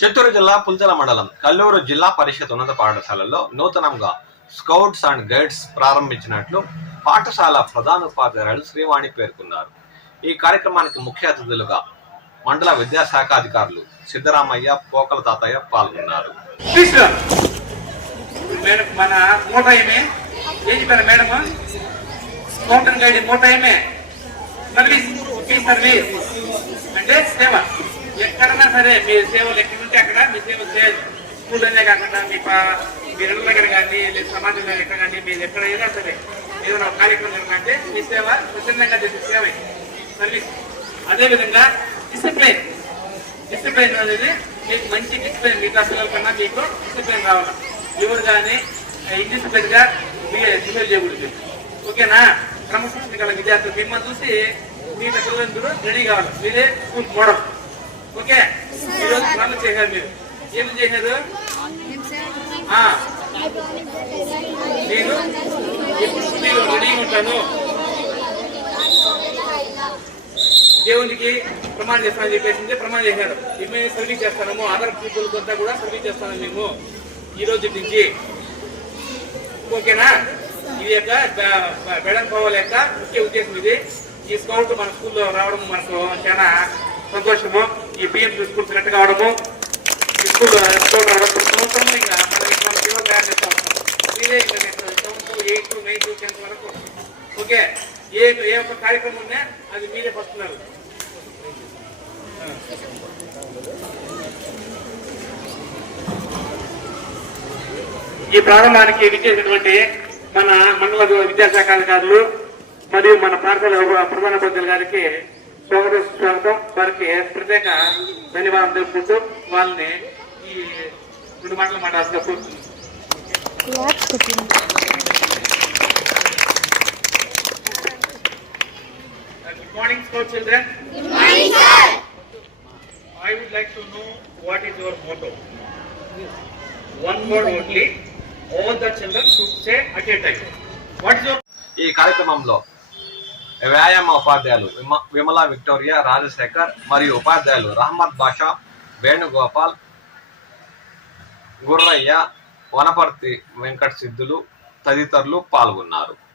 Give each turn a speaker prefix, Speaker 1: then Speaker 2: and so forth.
Speaker 1: చిత్తూరు జిల్లా పుల్చల మండలం కల్లూరు జిల్లా పరిషత్ ఉన్నత పాఠశాలలో నూతనంగా స్కౌట్స్ అండ్ గైడ్స్ ప్రారంభించినట్లు పాఠశాల ప్రధానోపాధ్యాయులు శ్రీవాణి పేర్కొన్నారు. ఈ కార్యక్రమానికి ముఖ్య అతిథులుగా మండల విద్యాశాఖ అధికారులు సిద్ధరామయ్య పోకల తాతయ్య పాల్గొన్నారు.
Speaker 2: మేడం మన మూట ఏం చెప్పారు మేడం గైడ్ సర్వీస్ సర్వీస్ అంటే సేవ. ఎక్కడన్నా సరే మీ సేవలు ఎక్కడ ఉంటే అక్కడ మీ సేవ చేయాలి స్కూల్లోనే కాకుండా మీ పా- మీ ఇళ్ళ దగ్గర కానీ లేదా సమాజంలో ఎక్కడ కానీ మీరు ఎక్కడైనా సరే ఏదైనా ఒక కార్యక్రమం జరగాలంటే మీ సేవ ప్రసన్నంగా చేసే సేవ సర్వీస్. అదేవిధంగా డిసిప్లైన్. డిసిప్లైన్ అనేది మీకు మంచి డిసిప్లైన్ మిగతా పిల్లల కన్నా మీకు డిసిప్లైన్ రావాలి ఎవరు కానీ ఇండిసిప్లైన్ మీ బిహేవ్ చేయకూడదు. ఓకేనా? క్రమశిక్షణ గల విద్యార్థులు మిమ్మల్ని చూసి మీ పిల్లలందరూ రెడీ కావాలి. మీరే స్కూల్ మోడల్ ఓకే. ఈరోజు పనులు చేశారు మీరు. ఏం చేశారు? నేను ఎప్పుడు నేను రెడీ ఉంటాను. దేవునికి ప్రమాణం చేస్తానని చెప్పేసి ప్రమాణం చేశారు. మేము సర్వీస్ చేస్తాము అదర్ పీపుల్ అంతా కూడా సర్వీస్ చేస్తాను మేము ఈ రోజు నుంచి ఓకేనా? ఇది యొక్క బ- బ- బెడన్ పోవాల యొక్క ముఖ్య ఉద్దేశం ఇది. ఈ స్కౌట్ మన స్కూల్లో రావడం మనకు చాలా సంతోషము. ఈ పిఎం స్కూల్ సెలెక్ట్ కావడము స్కూల్ స్కౌట్ రావడం సంవత్సరం ఇంకా మనం మన తయారు ఇదే ఇంకా సెవెంత్ ఎయిత్ నైన్త్ టెన్త్ వరకు. ఓకే? ఏ ఏ ఒక్క కార్యక్రమం ఉన్నా అది మీరే పడుతున్నారు ఈ ప్రారంభానికి విచ్చేసినటువంటి మన మండల విద్యాశాఖ అధికారులు మరియు మన పాఠశాల ప్రధాన ఉపాధ్యాయులు గారికి స్వాగతం స్వాగతం వారికి ప్రత్యేక ధన్యవాదాలు తెలుపుకుంటూ వాళ్ళని ఈ రెండు మాటలు మాట్లాడుతూ కూర్చున్నాం Good morning, school children. Good morning, sir. I would like to know what is your motto. One word only. All the children should say at a time. What is your
Speaker 1: ఈ కార్యక్రమంలో వ్యాయామ ఉపాధ్యాయులు విమ- విమలా విక్టోరియా రాజశేఖర్ మరియు ఉపాధ్యాయులు రహమద్ బాషా వేణుగోపాల్ గుర్రయ్య వనపర్తి వెంకట సిద్ధులు తదితరులు పాల్గొన్నారు.